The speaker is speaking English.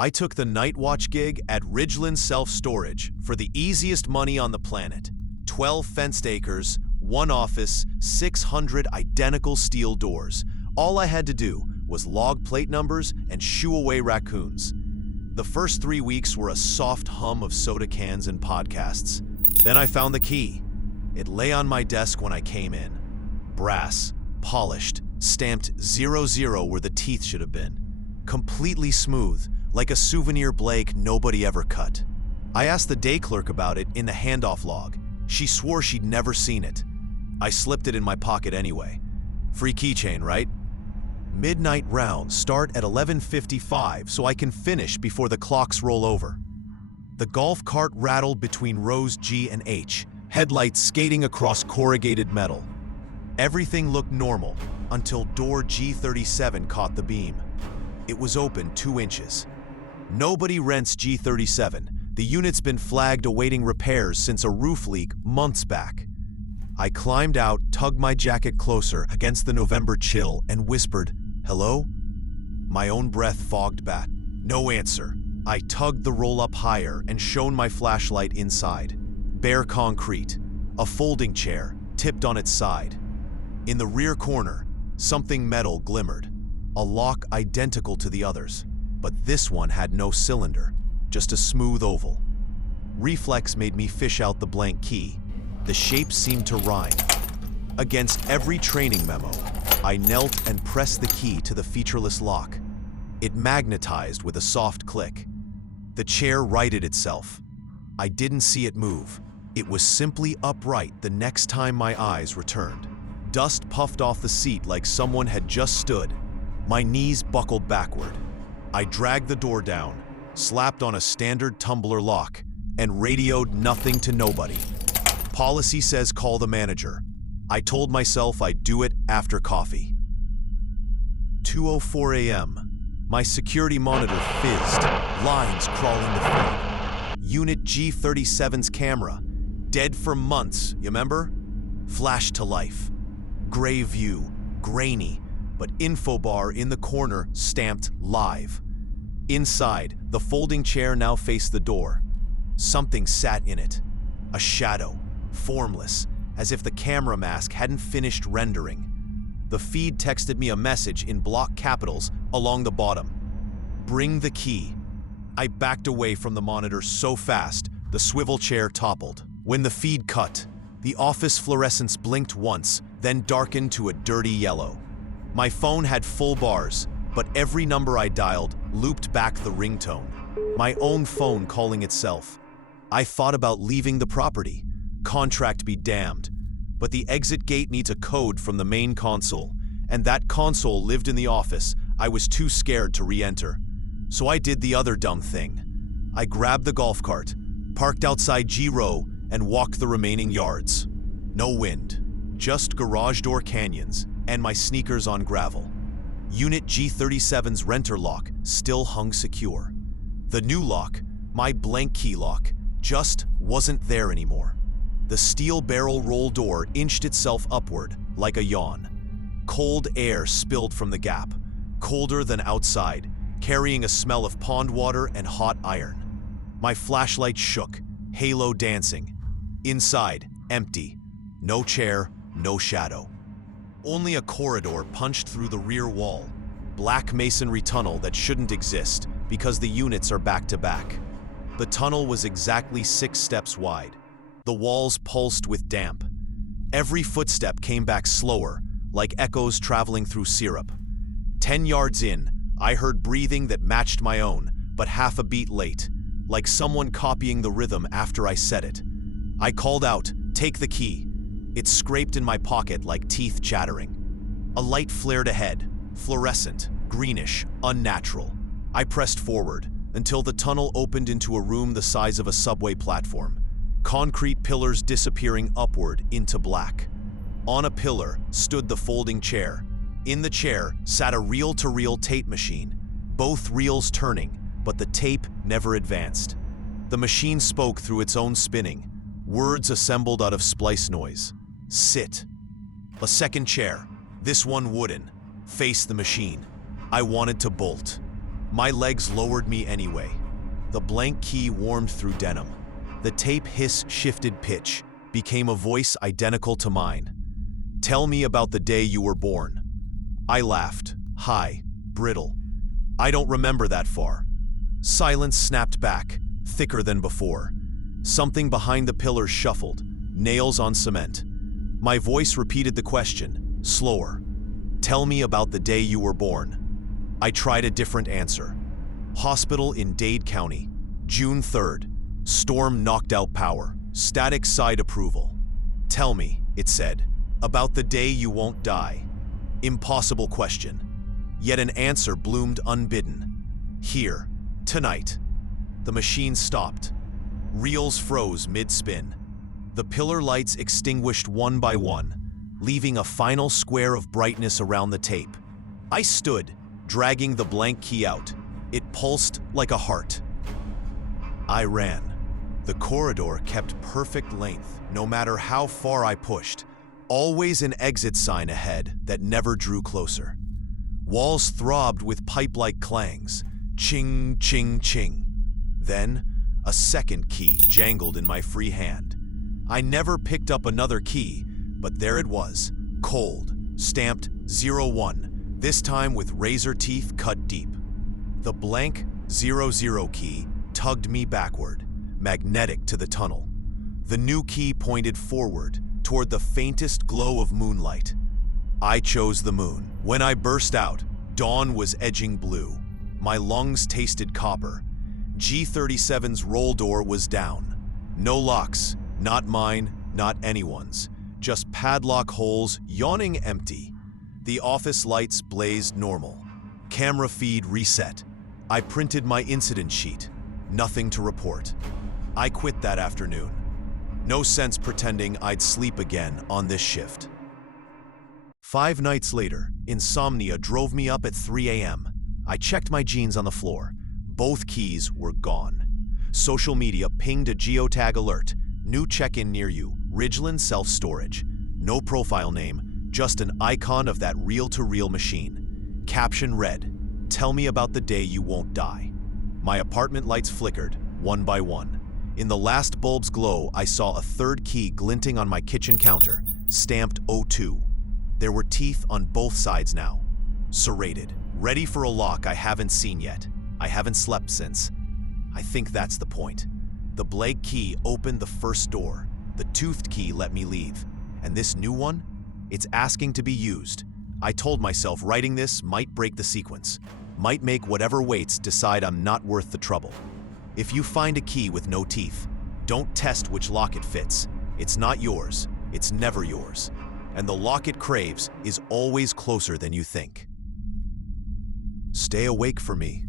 I took the night watch gig at Ridgeland Self-Storage for the easiest money on the planet. 12 fenced acres, one office, 600 identical steel doors. All I had to do was log plate numbers and shoo away raccoons. The first 3 weeks were a soft hum of soda cans and podcasts. Then I found the key. It lay on my desk when I came in. Brass, polished, stamped 00 where the teeth should have been. Completely smooth, like a souvenir Blake nobody ever cut. I asked the day clerk about it in the handoff log. She swore she'd never seen it. I slipped it in my pocket anyway. Free keychain, right? Midnight rounds start at 11:55 so I can finish before the clocks roll over. The golf cart rattled between rows G and H, headlights skating across corrugated metal. Everything looked normal until door G37 caught the beam. It was open 2 inches. Nobody rents G37. The unit's been flagged awaiting repairs since a roof leak months back. I climbed out, tugged my jacket closer against the November chill, and whispered, "Hello?" My own breath fogged back. No answer. I tugged the roll-up higher and shone my flashlight inside. Bare concrete. A folding chair, tipped on its side. In the rear corner, something metal glimmered. A lock identical to the others. But this one had no cylinder, just a smooth oval. Reflex made me fish out the blank key. The shape seemed to rhyme. Against every training memo, I knelt and pressed the key to the featureless lock. It magnetized with a soft click. The chair righted itself. I didn't see it move. It was simply upright the next time my eyes returned. Dust puffed off the seat like someone had just stood. My knees buckled backward. I dragged the door down, slapped on a standard tumbler lock, and radioed nothing to nobody. Policy says call the manager. I told myself I'd do it after coffee. 2:04 a.m. My security monitor fizzed, lines crawling the feed. Unit G37's camera, dead for months, you remember? Flashed to life. Gray view, grainy, but info bar in the corner stamped live. Inside, the folding chair now faced the door. Something sat in it. A shadow, formless, as if the camera mask hadn't finished rendering. The feed texted me a message in block capitals along the bottom. "Bring the key." I backed away from the monitor so fast, the swivel chair toppled. When the feed cut, the office fluorescence blinked once, then darkened to a dirty yellow. My phone had full bars, but every number I dialed looped back the ringtone. My own phone calling itself. I thought about leaving the property. Contract be damned. But the exit gate needs a code from the main console, and that console lived in the office. I was too scared to re-enter. So I did the other dumb thing. I grabbed the golf cart, parked outside G-Row, and walked the remaining yards. No wind, just garage door canyons, and my sneakers on gravel. Unit G37's renter lock still hung secure. The new lock, my blank key lock, just wasn't there anymore. The steel barrel roll door inched itself upward like a yawn. Cold air spilled from the gap, colder than outside, carrying a smell of pond water and hot iron. My flashlight shook, halo dancing. Inside, empty. No chair, no shadow. Only a corridor punched through the rear wall. Black masonry tunnel that shouldn't exist because the units are back to back. The tunnel was exactly 6 steps wide. The walls pulsed with damp. Every footstep came back slower, like echoes traveling through syrup. 10 yards in, I heard breathing that matched my own, but half a beat late, like someone copying the rhythm after I said it. I called out, "Take the key." It scraped in my pocket like teeth chattering. A light flared ahead, fluorescent, greenish, unnatural. I pressed forward until the tunnel opened into a room the size of a subway platform. Concrete pillars disappearing upward into black. On a pillar stood the folding chair. In the chair sat a reel-to-reel tape machine, both reels turning, but the tape never advanced. The machine spoke through its own spinning, words assembled out of splice noise. "Sit." A second chair, this one wooden, faced the machine. I wanted to bolt. My legs lowered me anyway. The blank key warmed through denim. The tape hiss shifted pitch, became a voice identical to mine. Tell me about the day you were born. I laughed, high, brittle. I don't remember that far. Silence snapped back, thicker than before. Something behind the pillars shuffled, nails on cement. My voice repeated the question, slower. Tell me about the day you were born. I tried a different answer. Hospital in Dade County, June 3rd. Storm knocked out power. Static side approval. Tell me, it said, about the day you won't die. Impossible question. Yet an answer bloomed unbidden. Here, tonight. The machine stopped. Reels froze mid-spin. The pillar lights extinguished one by one, leaving a final square of brightness around the tape. I stood, dragging the blank key out. It pulsed like a heart. I ran. The corridor kept perfect length, no matter how far I pushed. Always an exit sign ahead that never drew closer. Walls throbbed with pipe-like clangs. Ching, ching, ching. Then, a second key jangled in my free hand. I never picked up another key, but there it was, cold, stamped 01, this time with razor teeth cut deep. The blank 00 key tugged me backward, magnetic to the tunnel. The new key pointed forward, toward the faintest glow of moonlight. I chose the moon. When I burst out, dawn was edging blue. My lungs tasted copper. G37's roll door was down. No locks, not mine, not anyone's. Just padlock holes yawning empty. The office lights blazed normal. Camera feed reset. I printed my incident sheet. Nothing to report. I quit that afternoon. No sense pretending I'd sleep again on this shift. 5 nights later, insomnia drove me up at 3 a.m. I checked my jeans on the floor. Both keys were gone. Social media pinged a geotag alert. New check-in near you, Ridgeland Self-Storage. No profile name, just an icon of that reel-to-reel machine. Caption read, "Tell me about the day you won't die." My apartment lights flickered, one by one. In the last bulb's glow, I saw a third key glinting on my kitchen counter, stamped 02. There were teeth on both sides now. Serrated, ready for a lock I haven't seen yet. I haven't slept since. I think that's the point. The blank key opened the first door. The toothed key let me leave. And this new one? It's asking to be used. I told myself writing this might break the sequence, might make whatever waits decide I'm not worth the trouble. If you find a key with no teeth, don't test which lock it fits. It's not yours. It's never yours. And the lock it craves is always closer than you think. Stay awake for me.